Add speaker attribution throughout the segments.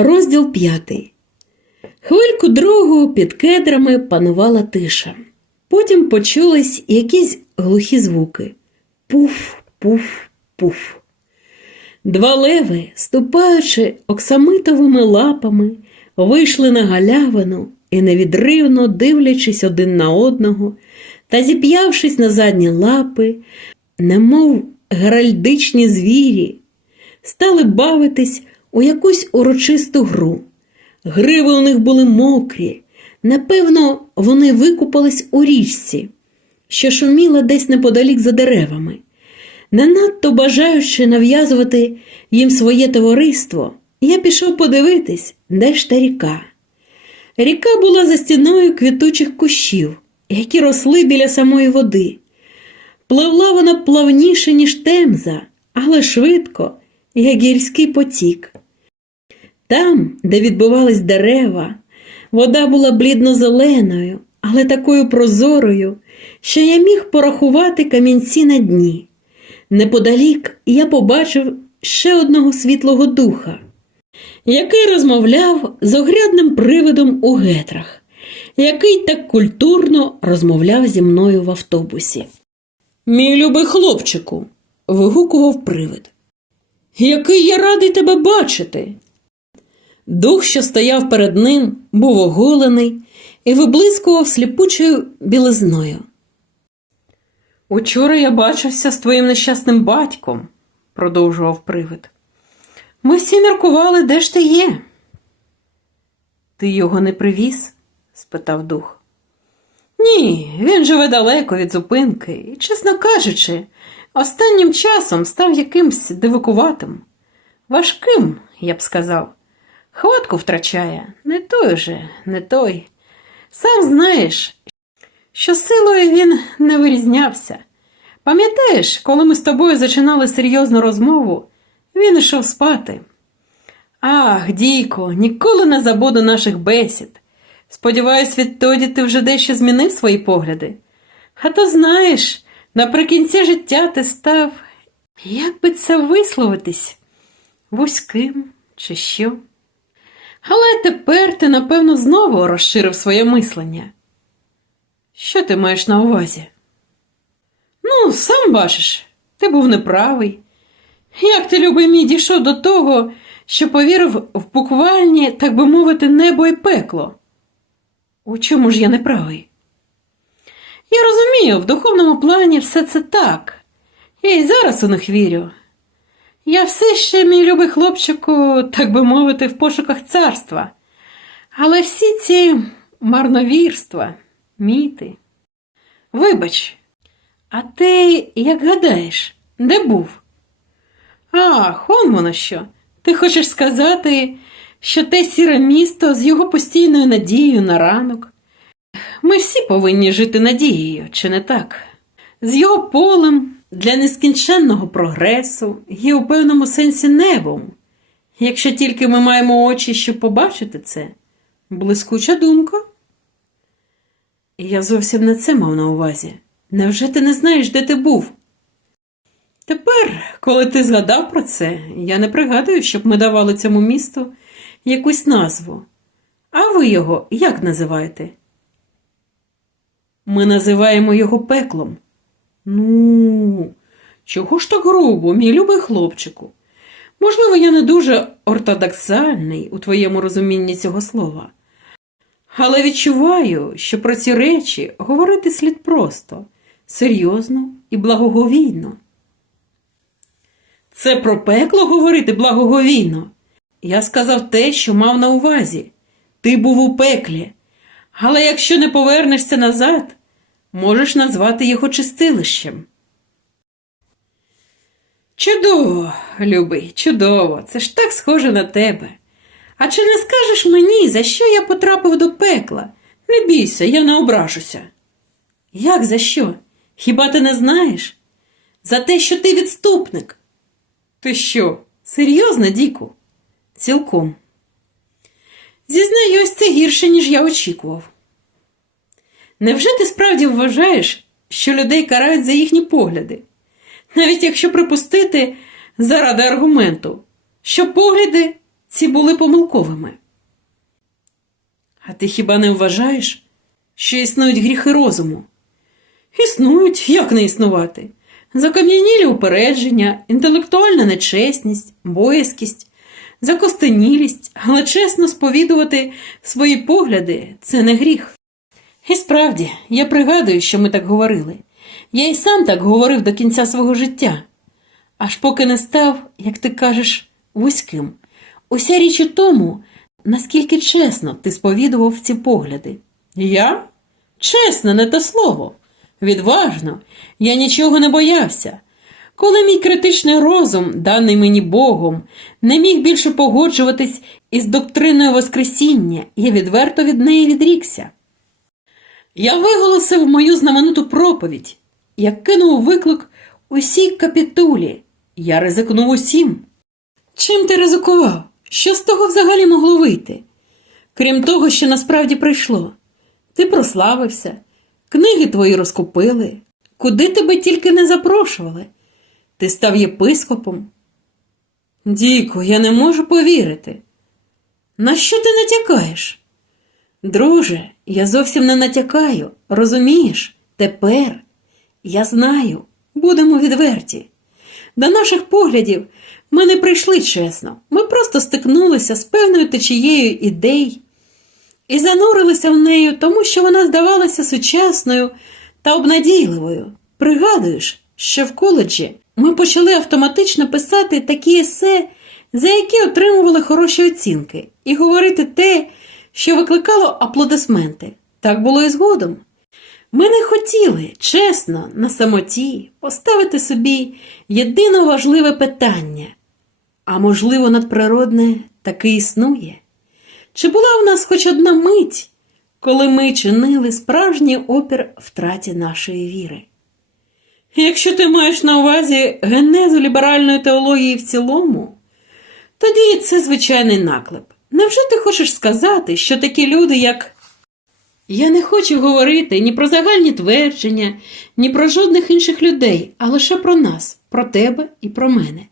Speaker 1: Розділ п'ятий. Хвильку другу під кедрами панувала тиша. Потім почулись якісь глухі звуки. Пуф, пуф, пуф. Два леви, ступаючи оксамитовими лапами, вийшли на галявину і, невідривно дивлячись один на одного та зіп'явшись на задні лапи, немов геральдичні звірі, стали бавитись у якусь урочисту гру. Гриви у них були мокрі. Напевно, вони викупались у річці, що шуміла десь неподалік за деревами. Не надто бажаючи нав'язувати їм своє товариство, я пішов подивитись, де ж та ріка. Ріка була за стіною квітучих кущів, які росли біля самої води. Пливла вона плавніше, ніж темза, але швидко, як потік. Там, де відбивались дерева, вода була блідно-зеленою, але такою прозорою, що я міг порахувати камінці на дні. Неподалік я побачив ще одного світлого духа, який розмовляв з огрядним привидом у гетрах, який так культурно розмовляв зі мною в автобусі. Мій любий хлопчику, вигукував привид. Який я радий тебе бачити. Дух, що стояв перед ним, був оголений і виблискував сліпучою білизною. Учора я бачився з твоїм нещасним батьком, продовжував привид. Ми всі міркували, де ж ти є. Ти його не привіз? спитав дух. Ні, він живе далеко від зупинки і, чесно кажучи, останнім часом став якимсь дивикуватим. Важким, я б сказав. Хватку втрачає, не той же, не той. Сам знаєш, що силою він не вирізнявся. Пам'ятаєш, коли ми з тобою зачинали серйозну розмову, він ішов спати. Ах, Дійко, ніколи не забуду наших бесід. Сподіваюсь, відтоді ти вже дещо змінив свої погляди. А то знаєш, наприкінці життя ти став, як би це висловитись, вузьким чи що. Але тепер ти, напевно, знову розширив своє мислення. Що ти маєш на увазі? Ну, сам бачиш, ти був неправий. Як ти, любий мій, дійшов до того, що повірив в буквальні, так би мовити, небо і пекло? У чому ж я неправий? Я розумію, в духовному плані все це так. Я й зараз у них вірю. Я все ще, мій любий хлопчику, так би мовити, в пошуках царства. Але всі ці марновірства, міти. Вибач, а ти, як гадаєш, де був? Ах, он воно що. Ти хочеш сказати, що те сіре місто з його постійною надією на ранок. Ми всі повинні жити надією, чи не так? З його полем для нескінченного прогресу є у певному сенсі небом, якщо тільки ми маємо очі, щоб побачити це. Блискуча думка. Я зовсім не це мав на увазі. Невже ти не знаєш, де ти був? Тепер, коли ти згадав про це, я не пригадую, щоб ми давали цьому місту якусь назву. А ви його як називаєте? Ми називаємо його пеклом. Ну, чого ж так грубо, мій любий хлопчику? Можливо, я не дуже ортодоксальний у твоєму розумінні цього слова. Але відчуваю, що про ці речі говорити слід просто, серйозно і благоговійно. Це про пекло говорити благоговійно. Я сказав те, що мав на увазі. Ти був у пеклі. Але якщо не повернешся назад, можеш назвати його чистилищем. Чудово, любий, чудово, це ж так схоже на тебе. А чи не скажеш мені, за що я потрапив до пекла? Не бійся, я не ображуся. Як за що? Хіба ти не знаєш? За те, що ти відступник. Ти що, серйозно, Діку? Цілком. Зізнаюсь, це гірше, ніж я очікував. Невже ти справді вважаєш, що людей карають за їхні погляди? Навіть якщо припустити заради аргументу, що погляди ці були помилковими. А ти хіба не вважаєш, що існують гріхи розуму? Існують, як не існувати. Закам'янілі упередження, інтелектуальна нечесність, боязкість, закостенілість, але чесно сповідувати свої погляди це не гріх. І справді, я пригадую, що ми так говорили. Я й сам так говорив до кінця свого життя, аж поки не став, як ти кажеш, вузьким. Уся річ у тому, наскільки чесно ти сповідував ці погляди. Я? Чесно, не те слово. Відважно, я нічого не боявся. Коли мій критичний розум, даний мені Богом, не міг більше погоджуватись із доктриною Воскресіння, я відверто від неї відрікся. Я виголосив мою знамениту проповідь. Я кинув виклик усій капітулі. Я ризикнув усім. Чим ти ризикував? Що з того взагалі могло вийти? Крім того, що насправді прийшло. Ти прославився, книги твої розкупили, куди тебе тільки не запрошували. Ти став єпископом. Діко, я не можу повірити. На що ти натякаєш? Друже, я зовсім не натякаю, розумієш? Тепер я знаю, будемо відверті. До наших поглядів ми не прийшли чесно, ми просто стикнулися з певною течією ідей і занурилися в нею, тому що вона здавалася сучасною та обнадійливою. Пригадуєш, що в коледжі ми почали автоматично писати такі есе, за які отримували хороші оцінки, і говорити те, що викликало аплодисменти. Так було і згодом. Ми не хотіли, чесно, на самоті поставити собі єдине важливе питання, а можливо, надприродне таки існує. Чи була в нас хоч одна мить, коли ми чинили справжній опір втраті нашої віри? Якщо ти маєш на увазі генезу ліберальної теології в цілому, тоді це звичайний наклеп. Невже ти хочеш сказати, що такі люди, як. Я не хочу говорити ні про загальні твердження, ні про жодних інших людей, а лише про нас, про тебе і про мене.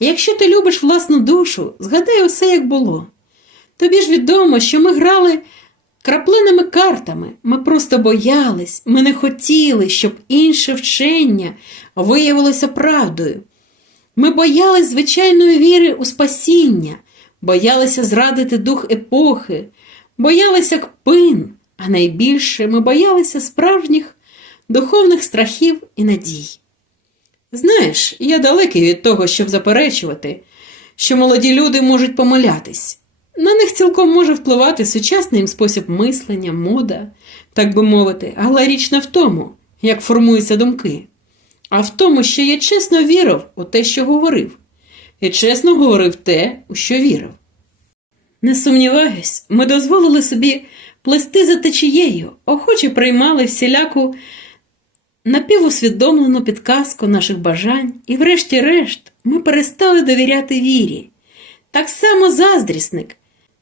Speaker 1: Якщо ти любиш власну душу, згадай усе, як було. Тобі ж відомо, що ми грали краплиними картами, ми просто боялись, ми не хотіли, щоб інше вчення виявилося правдою. Ми боялись звичайної віри у спасіння, боялися зрадити дух епохи, боялися кпин, а найбільше ми боялися справжніх духовних страхів і надій. Знаєш, я далекий від того, щоб заперечувати, що молоді люди можуть помилятись. На них цілком може впливати сучасний їм спосіб мислення, мода, так би мовити, але річ не в тому, як формуються думки, а в тому, що я чесно вірив у те, що говорив, і чесно говорив те, у що вірив. Не сумніваюсь, ми дозволили собі плести за течією, охоче приймали всіляку напівусвідомлену підказку наших бажань, і, врешті-решт, ми перестали довіряти вірі. Так само заздрісник,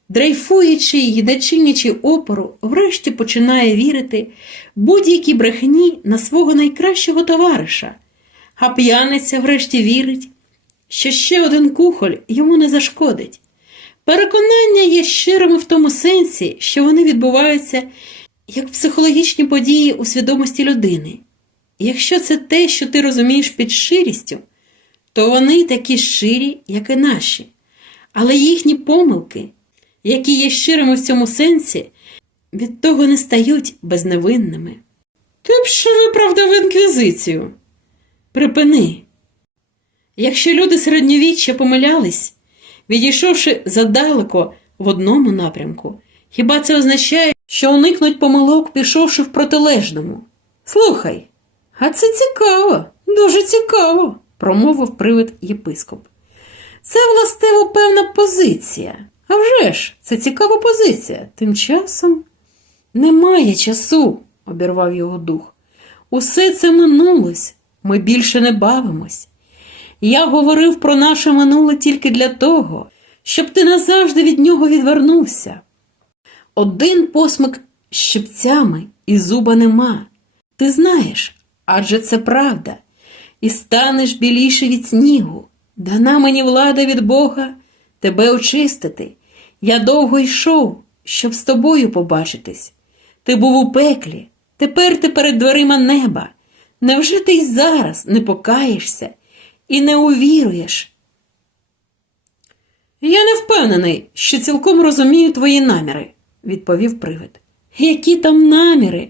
Speaker 1: дрейфуючи й дечинячи опору, врешті починає вірити будь-якій брехні на свого найкращого товариша, а п'яниця врешті вірить, що ще один кухоль йому не зашкодить. Переконання є щирими в тому сенсі, що вони відбуваються як психологічні події у свідомості людини. Якщо це те, що ти розумієш під щирістю, то вони такі щирі, як і наші, але їхні помилки, які є щирими в цьому сенсі, від того не стають безневинними. Ти б ще виправдав інквізицію. Припини. Якщо люди середньовіччя помилялись, відійшовши задалеко в одному напрямку, хіба це означає, що уникнуть помилок, пішовши в протилежному? Слухай, а це цікаво, дуже цікаво, промовив привид єпископ. Це властиво певна позиція. А вже ж, це цікава позиція. Тим часом немає часу, обірвав його дух. Усе це минулось, ми більше не бавимось. Я говорив про наше минуле тільки для того, щоб ти назавжди від нього відвернувся. Один посмик щипцями і зуба нема. Ти знаєш, адже це правда, і станеш біліше від снігу. Дана мені влада від Бога тебе очистити. Я довго йшов, щоб з тобою побачитись. Ти був у пеклі, тепер ти перед дверима неба. Невже ти й зараз не покаєшся і не увіруєш? Я не впевнений, що цілком розумію твої наміри, відповів привид. Які там наміри?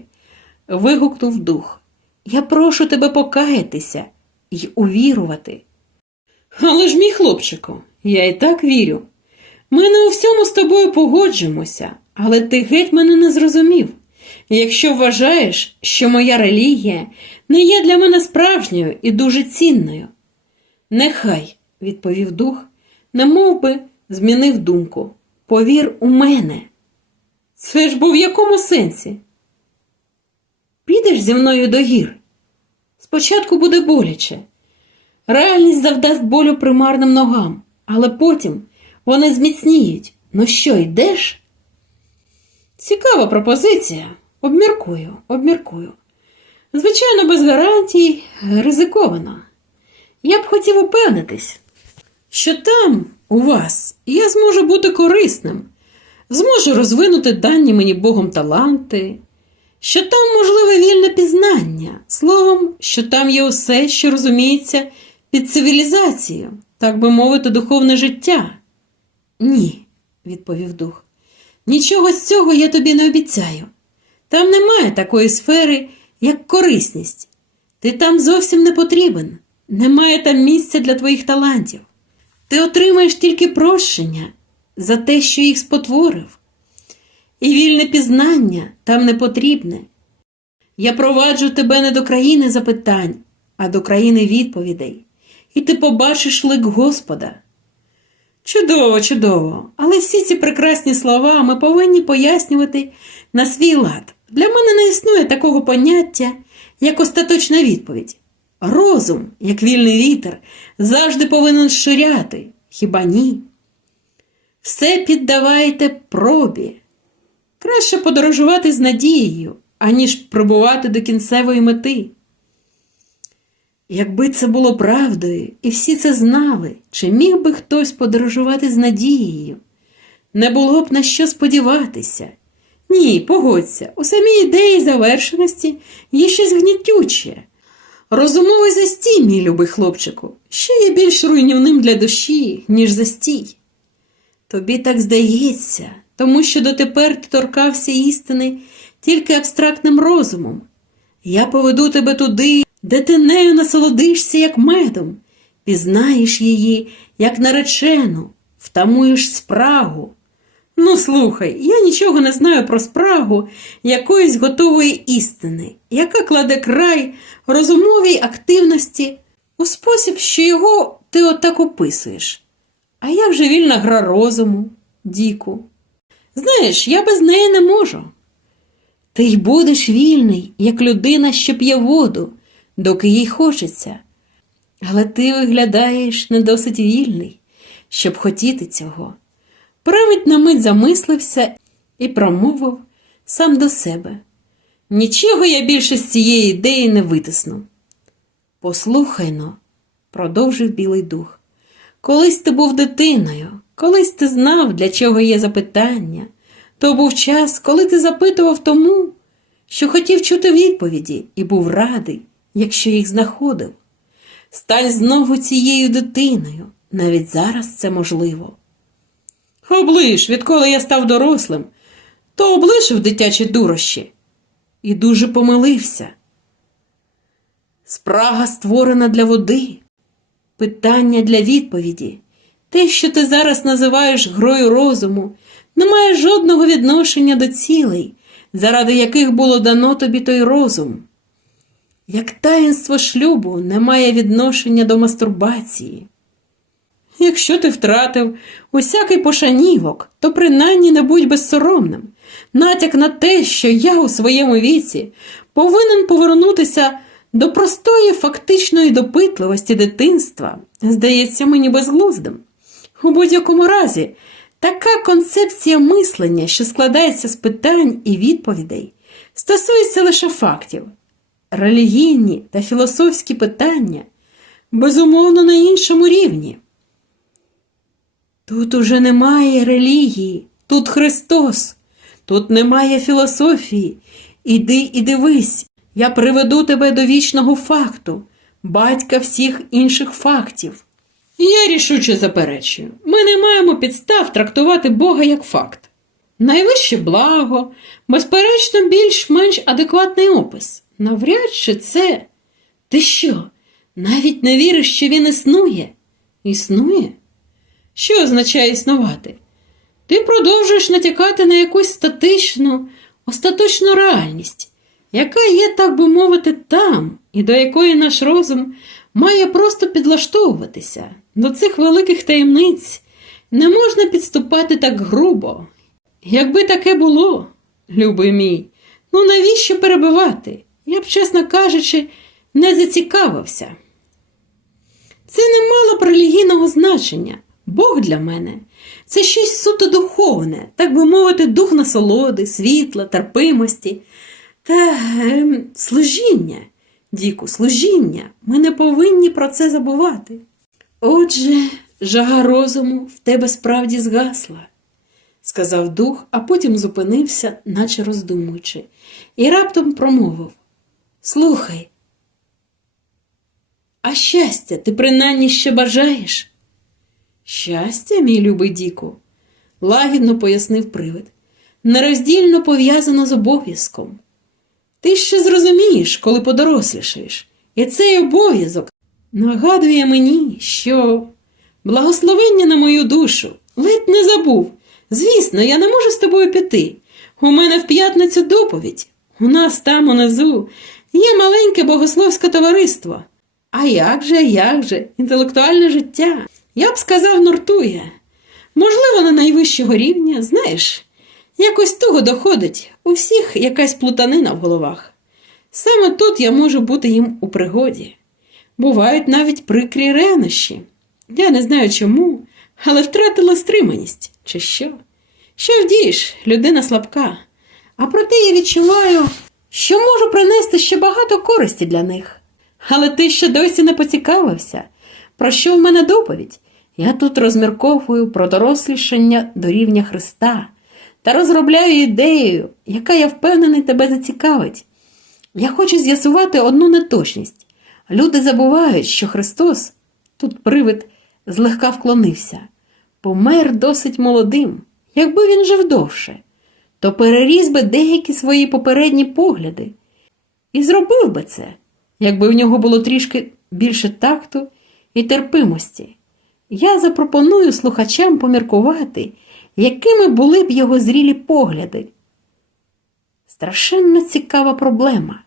Speaker 1: вигукнув дух. Я прошу тебе покаятися і увірувати. Але ж, мій хлопчику, я і так вірю. Ми не у всьому з тобою погоджуємося, але ти геть мене не зрозумів. Якщо вважаєш, що моя релігія не є для мене справжньою і дуже цінною. Нехай, відповів дух, не мов би змінив думку. Повір у мене. Це ж бо в якому сенсі? Підеш зі мною до гір. Спочатку буде боляче. Реальність завдасть болю примарним ногам, але потім вони зміцніють. Ну що, йдеш? Цікава пропозиція. Обміркую, обміркую. Звичайно, без гарантій ризиковано. Я б хотів упевнитись, що там, у вас, я зможу бути корисним, зможу розвинути дані мені Богом таланти, що там можливе вільне пізнання, словом, що там є усе, що розуміється під цивілізацією, так би мовити, духовне життя. Ні, відповів дух. Нічого з цього я тобі не обіцяю. Там немає такої сфери, як корисність. Ти там зовсім не потрібен, немає там місця для твоїх талантів. Ти отримаєш тільки прощення за те, що їх спотворив. І вільне пізнання там не потрібне. Я проваджу тебе не до країни запитань, а до країни відповідей, і ти побачиш лик Господа. Чудово, чудово, але всі ці прекрасні слова ми повинні пояснювати на свій лад. Для мене не існує такого поняття, як остаточна відповідь. Розум, як вільний вітер, завжди повинен ширяти, хіба ні? Все піддавайте пробі. Краще подорожувати з надією, аніж прибувати до кінцевої мети. Якби це було правдою, і всі це знали, чи міг би хтось подорожувати з надією? Не було б на що сподіватися. Ні, погодься, у самій ідеї завершеності є щось гнітюче. Розумовий застій, мій любий хлопчику, ще є більш руйнівним для душі, ніж застій. Тобі так здається, тому що дотепер ти торкався істини тільки абстрактним розумом. Я поведу тебе туди, де ти нею насолодишся, як медом, пізнаєш її, як наречену, втамуєш спрагу. Ну, слухай, я нічого не знаю про спрагу якоїсь готової істини, яка кладе край розумовій активності у спосіб, що його ти отак описуєш. А як же вільна гра розуму, Діку? Знаєш, я без неї не можу. Ти й будеш вільний, як людина, що п'є воду, доки їй хочеться. Але ти виглядаєш не досить вільний, щоб хотіти цього. Привид на мить замислився і промовив сам до себе. Нічого я більше з цієї ідеї не витисну. Послухай но, продовжив Білий Дух. Колись ти був дитиною, колись ти знав, для чого є запитання. То був час, коли ти запитував тому, що хотів чути відповіді, і був радий, якщо їх знаходив. Стань знову цією дитиною, навіть зараз це можливо. Облиш, відколи я став дорослим, то облишив дитячі дурощі і дуже помилився. Спрага створена для води, питання для відповіді. Те, що ти зараз називаєш грою розуму, не має жодного відношення до цілей, заради яких було дано тобі той розум. Як таїнство шлюбу не має відношення до мастурбації. Якщо ти втратив усякий пошанівок, то принаймні не будь безсоромним. Натяк на те, що я у своєму віці повинен повернутися до простої фактичної допитливості дитинства, здається мені безглуздим. У будь-якому разі, така концепція мислення, що складається з питань і відповідей, стосується лише фактів. Релігійні та філософські питання безумовно на іншому рівні. Тут уже немає релігії, тут Христос, тут немає філософії. Іди і дивись, я приведу тебе до вічного факту, батька всіх інших фактів. Я рішуче заперечую. Ми не маємо підстав трактувати Бога як факт. Найвище благо, безперечно, більш-менш адекватний опис. Навряд чи це. Ти що, навіть не віриш, що він існує? Існує? Що означає існувати? Ти продовжуєш натякати на якусь статичну, остаточну реальність, яка є, так би мовити, там, і до якої наш розум має просто підлаштовуватися. До цих великих таємниць не можна підступати так грубо. Якби таке було, любий мій, ну навіщо перебивати? Я б, чесно кажучи, не зацікавився. Це не мало б релігійного значення. Бог для мене це щось суто духовне, так би мовити, дух насолоди, світла, терпимості та ем, служіння. Діку, служіння. Ми не повинні про це забувати. Отже, жага розуму в тебе справді згасла, сказав дух, а потім зупинився, наче роздумуючи, і раптом промовив Слухай, а щастя ти принаймні ще бажаєш? Щастя, мій любий Діку, лагідно пояснив привид, нероздільно пов'язано з обов'язком. Ти ще зрозумієш, коли подорослішаєш, і цей обов'язок нагадує мені, що благословення на мою душу ледь не забув. Звісно, я не можу з тобою піти. У мене в п'ятницю доповідь. У нас там унизу є маленьке богословське товариство. А як же, як же, інтелектуальне життя? Я б сказав, нуртує. Можливо, на найвищого рівня, знаєш, якось того доходить, у всіх якась плутанина в головах. Саме тут я можу бути їм у пригоді. Бувають навіть прикрі ревнощі. Я не знаю чому, але втратила стриманість, чи що? Що вдієш, людина слабка. А проте я відчуваю, що можу принести ще багато користі для них. Але ти ще досі не поцікавився, про що в мене доповідь? Я тут розмірковую про дорослішання до рівня Христа та розробляю ідею, яка я впевнений тебе зацікавить. Я хочу з'ясувати одну неточність. Люди забувають, що Христос, тут привид злегка вклонився, помер досить молодим. Якби він жив довше, то переріс би деякі свої попередні погляди і зробив би це, якби в нього було трішки більше такту і терпимості. Я запропоную слухачам поміркувати, якими були б його зрілі погляди. Страшенно цікава проблема.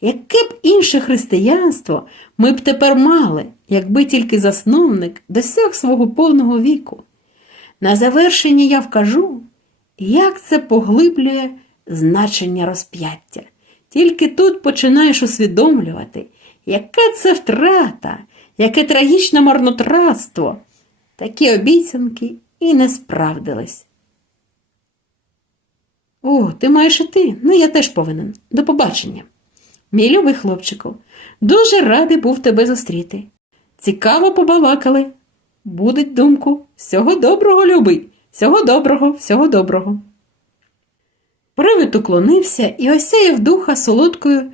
Speaker 1: Яке б інше християнство ми б тепер мали, якби тільки засновник досяг свого повного віку? На завершення я вкажу, як це поглиблює значення розп'яття. Тільки тут починаєш усвідомлювати, яка це втрата, яке трагічне марнотратство. Такі обіцянки і не справдились. О, ти маєш іти, ну я теж повинен. До побачення. Мій любий хлопчику, дуже радий був тебе зустріти. Цікаво побалакали. Будить думку. Всього доброго, любий, всього доброго, всього доброго. Привид уклонився і осяяв духа солодкою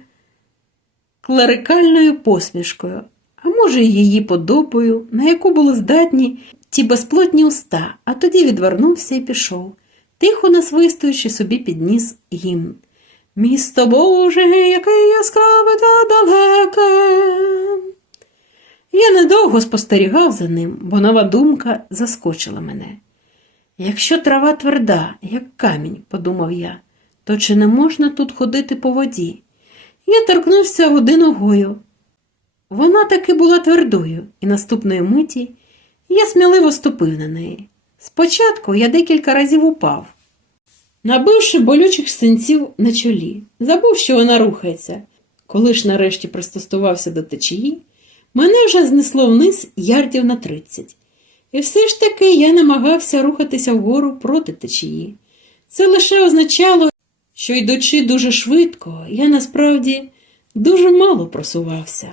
Speaker 1: клерикальною посмішкою, може, її подобою, на яку були здатні ті безплотні уста, а тоді відвернувся і пішов, тихо насвистуючи собі підніс гімн. Місто Боже, яке яскраве та далеке. Я недовго спостерігав за ним, бо нова думка заскочила мене. Якщо трава тверда, як камінь, подумав я, то чи не можна тут ходити по воді? Я торкнувся води ногою. Вона таки була твердою, і наступної миті я сміливо ступив на неї. Спочатку я декілька разів упав, набивши болючих синців на чолі, забув, що вона рухається. Коли ж нарешті пристосувався до течії, мене вже знесло вниз ярдів на тридцять. І все ж таки я намагався рухатися вгору проти течії. Це лише означало, що йдучи дуже швидко, я насправді дуже мало просувався.